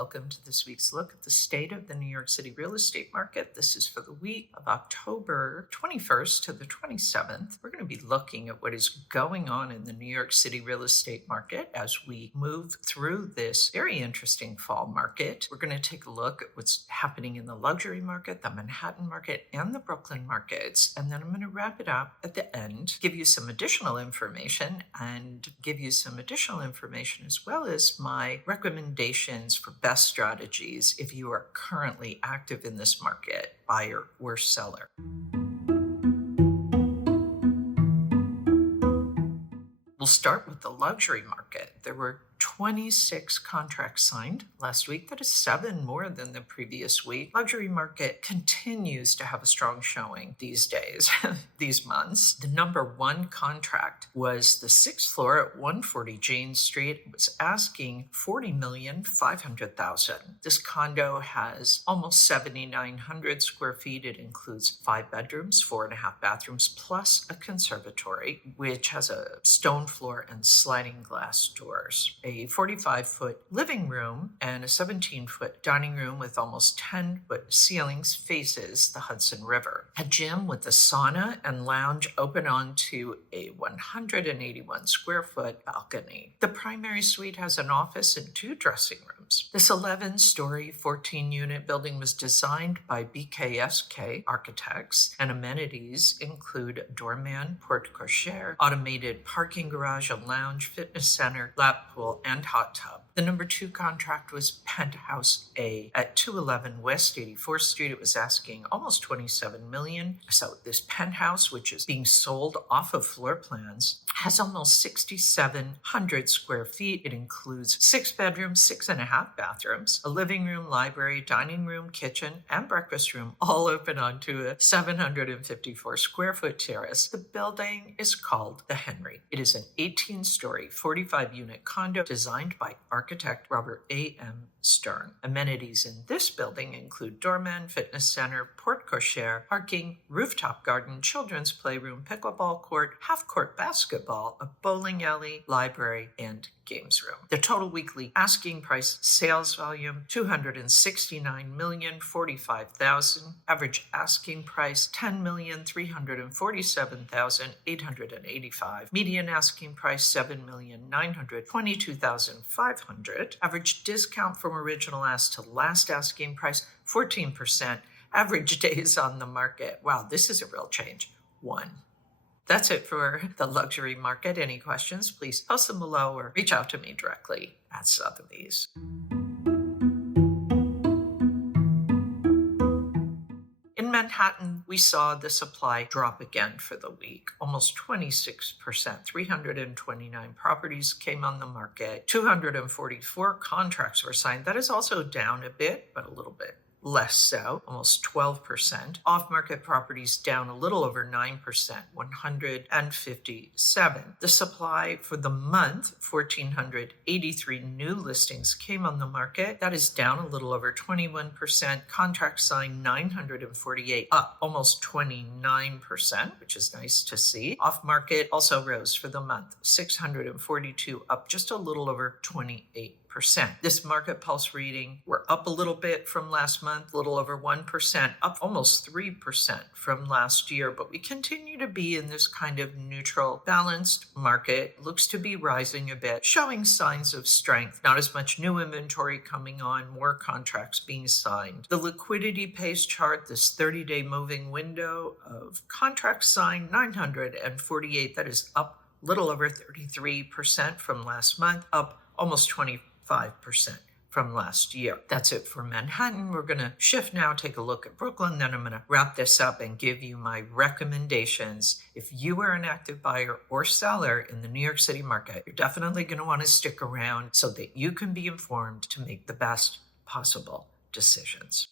Welcome to this week's look at the state of the New York City real estate market. This is for the week of October 21st to the 27th. We're going to be looking at what is going on in the New York City real estate market as we move through this very interesting fall market. We're going to take a look at what's happening in the luxury market, the Manhattan market, and the Brooklyn markets. And then I'm going to wrap it up at the end, give you some additional information as well as my recommendations for best strategies if you are currently active in this market, buyer or seller. We'll start with the luxury market. There were 26 contracts signed last week. That is 7 more than the previous week. Luxury market continues to have a strong showing these days, these months. The number one contract was the 6th floor at 140 Jane Street. It was asking $40,500,000. This condo has almost 7,900 square feet. It includes 5 bedrooms, 4.5 bathrooms, plus a conservatory, which has a stone floor and sliding glass doors. A 45-foot living room and a 17-foot dining room with almost 10-foot ceilings faces the Hudson River. A gym with a sauna and lounge open onto a 181 square foot balcony. The primary suite has an office and 2 dressing rooms. This 11-story, 14-unit building was designed by BKSK architects, and amenities include doorman, porte cochere, automated parking garage, a lounge, fitness center, lap pool, and hot tub. The number 2 contract was Penthouse A at 211 West 84th Street. It was asking almost $27 million. So this penthouse, which is being sold off of floor plans, has almost 6,700 square feet. It includes 6 bedrooms, 6.5 bathrooms, a living room, library, dining room, kitchen, and breakfast room, all open onto a 754 square foot terrace. The building is called the Henry. It is an 18-story, 45-unit condo designed by architect Robert A.M. Stern. Amenities in this building include doorman, fitness center, porte cochere, parking, rooftop garden, children's playroom, pickleball court, half-court basketball, a bowling alley, library, and games room. The total weekly asking price sales volume, $269,045,000. Average asking price, $10,347,885. Median asking price, $7,922,500. Average discount from original ask to last asking price, 14%. Average days on the market. Wow, this is a real change. 1. That's it for the luxury market. Any questions, please post them below or reach out to me directly at Sotheby's. In Manhattan, we saw the supply drop again for the week, almost 26%. 329 properties came on the market. 244 contracts were signed. That is also down a bit, but a little bit less so, almost 12%. Off-market properties down a little over 9%, 157. The supply for the month, 1,483 new listings came on the market. That is down a little over 21%. Contracts signed, 948, up almost 29%, which is nice to see. Off-market also rose for the month, 642, up just a little over 28%. This market pulse reading, we're up a little bit from last month, a little over 1%, up almost 3% from last year, but we continue to be in this kind of neutral, balanced market. Looks to be rising a bit, showing signs of strength. Not as much new inventory coming on, more contracts being signed. The liquidity pace chart, this 30-day moving window of contracts signed, 948, that is up a little over 33% from last month, up almost 25% from last year. That's it for Manhattan. We're going to shift now, take a look at Brooklyn, then I'm going to wrap this up and give you my recommendations. If you are an active buyer or seller in the New York City market, you're definitely going to want to stick around so that you can be informed to make the best possible decisions.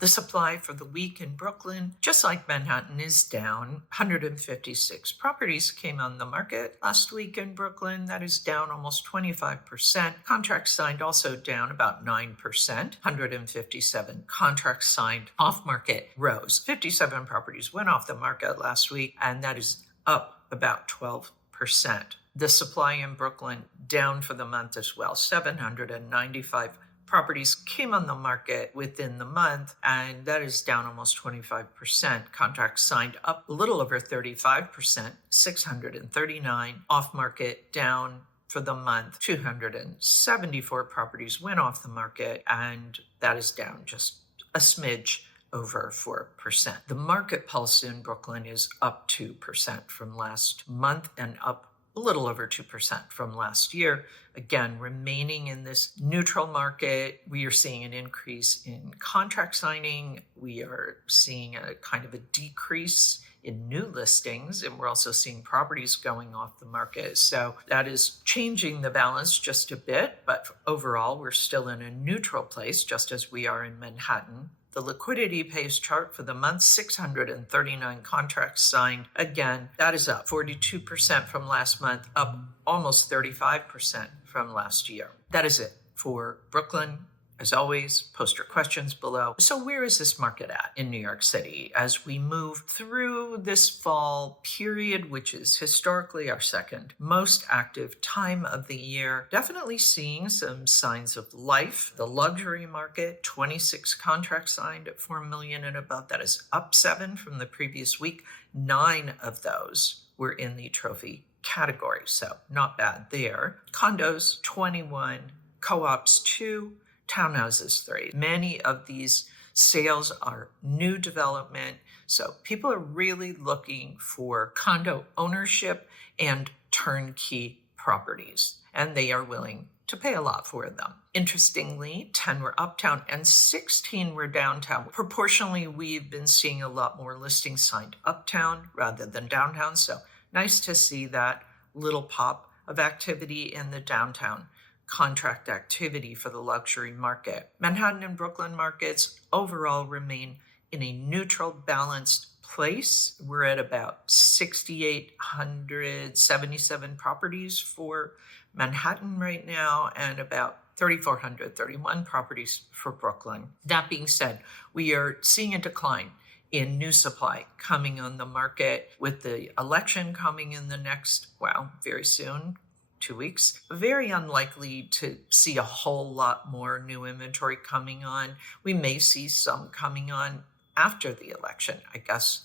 The supply for the week in Brooklyn, just like Manhattan, is down. 156 properties came on the market last week in Brooklyn. That is down almost 25%. Contracts signed also down about 9%. 157 contracts signed. Off-market rose. 57 properties went off the market last week, and that is up about 12%. The supply in Brooklyn down for the month as well. 795 properties came on the market within the month, and that is down almost 25%. Contracts signed up a little over 35%, 639. Off market down for the month, 274 properties went off the market, and that is down just a smidge over 4%. The market pulse in Brooklyn is up 2% from last month and up a little over 2% from last year. Again, remaining in this neutral market, we are seeing an increase in contract signing. We are seeing a kind of a decrease in new listings, and we're also seeing properties going off the market. So that is changing the balance just a bit, but overall, we're still in a neutral place, just as we are in Manhattan. The liquidity pace chart for the month, 639 contracts signed. Again, that is up 42% from last month, up almost 35% from last year. That is it for Brooklyn. As always, post your questions below. So where is this market at in New York City as we move through this fall period, which is historically our second most active time of the year? Definitely seeing some signs of life. The luxury market, 26 contracts signed at $4 million and above. That is up 7 from the previous week. 9 of those were in the trophy category, so not bad there. Condos, 21. Co-ops, 2. Townhouses, 3. Many of these sales are new development, so people are really looking for condo ownership and turnkey properties, and they are willing to pay a lot for them. Interestingly, 10 were uptown and 16 were downtown. Proportionally, we've been seeing a lot more listings signed uptown rather than downtown, so nice to see that little pop of activity in the downtown contract activity for the luxury market. Manhattan and Brooklyn markets overall remain in a neutral, balanced place. We're at about 6,877 properties for Manhattan right now and about 3,431 properties for Brooklyn. That being said, we are seeing a decline in new supply coming on the market with the election coming in the next, very soon, 2 weeks. Very unlikely to see a whole lot more new inventory coming on. We may see some coming on after the election. I guess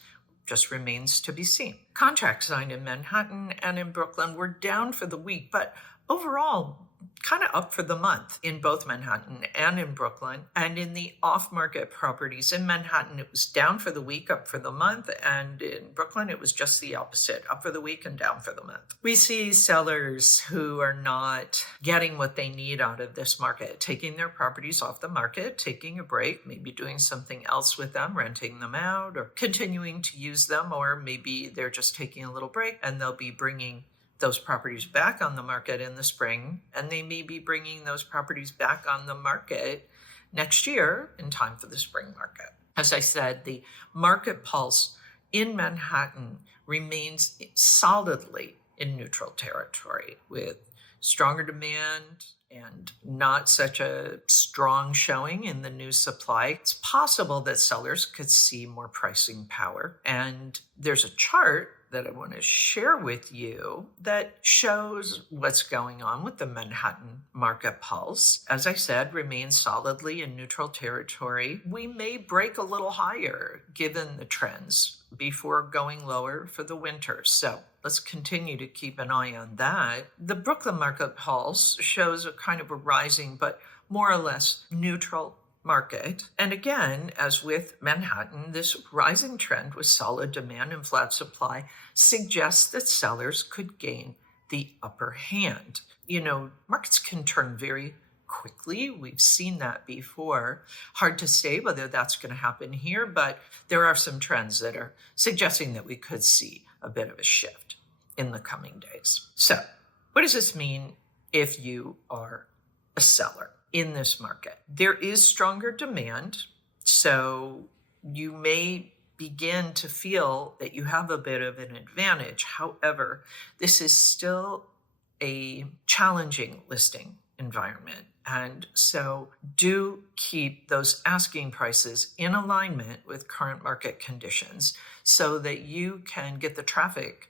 just remains to be seen. Contracts signed in Manhattan and in Brooklyn were down for the week, but overall, kind of up for the month in both Manhattan and in Brooklyn. And in the off-market properties in Manhattan, it was down for the week, up for the month. And in Brooklyn, it was just the opposite, up for the week and down for the month. We see sellers who are not getting what they need out of this market, taking their properties off the market, taking a break, maybe doing something else with them, renting them out or continuing to use them, or maybe they're just taking a little break and they'll be bringing those properties back on the market in the spring, and they may be bringing those properties back on the market next year in time for the spring market. As I said, the market pulse in Manhattan remains solidly in neutral territory with stronger demand and not such a strong showing in the new supply. It's possible that sellers could see more pricing power. And there's a chart that I want to share with you that shows what's going on with the Manhattan market pulse. As I said, remains solidly in neutral territory. We may break a little higher given the trends before going lower for the winter. So let's continue to keep an eye on that. The Brooklyn market pulse shows a kind of a rising, but more or less neutral market. And again, as with Manhattan, this rising trend with solid demand and flat supply suggests that sellers could gain the upper hand. Markets can turn very quickly. We've seen that before. Hard to say whether that's going to happen here, but there are some trends that are suggesting that we could see a bit of a shift in the coming days. So, what does this mean if you are a seller in this market? There is stronger demand, so you may begin to feel that you have a bit of an advantage. However, this is still a challenging listing environment. And so do keep those asking prices in alignment with current market conditions so that you can get the traffic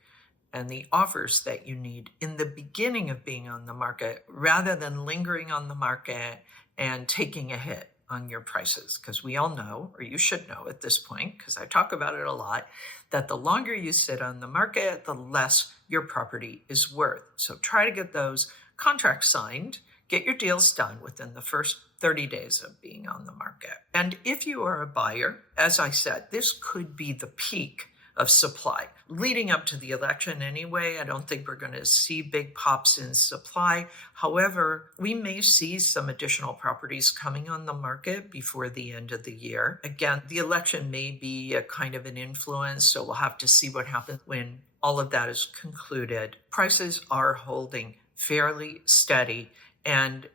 and the offers that you need in the beginning of being on the market rather than lingering on the market and taking a hit on your prices. Because we all know, or you should know at this point, because I talk about it a lot, that the longer you sit on the market, the less your property is worth. So try to get those contracts signed, get your deals done within the first 30 days of being on the market. And if you are a buyer, as I said, this could be the peak of supply. Leading up to the election anyway, I don't think we're going to see big pops in supply. However, we may see some additional properties coming on the market before the end of the year. Again, the election may be a kind of an influence, so we'll have to see what happens when all of that is concluded. Prices are holding fairly steady. And,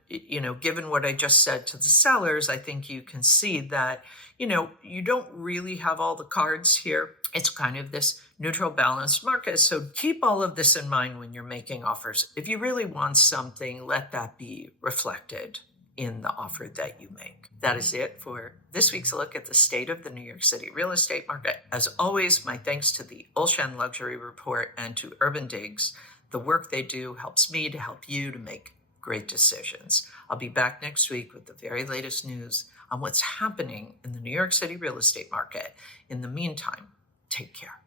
given what I just said to the sellers, I think you can see that, you don't really have all the cards here. It's kind of this neutral balanced market. So keep all of this in mind when you're making offers. If you really want something, let that be reflected in the offer that you make. That is it for this week's look at the state of the New York City real estate market. As always, my thanks to the Olshan Luxury Report and to Urban Digs. The work they do helps me to help you to make great decisions. I'll be back next week with the very latest news on what's happening in the New York City real estate market. In the meantime, take care.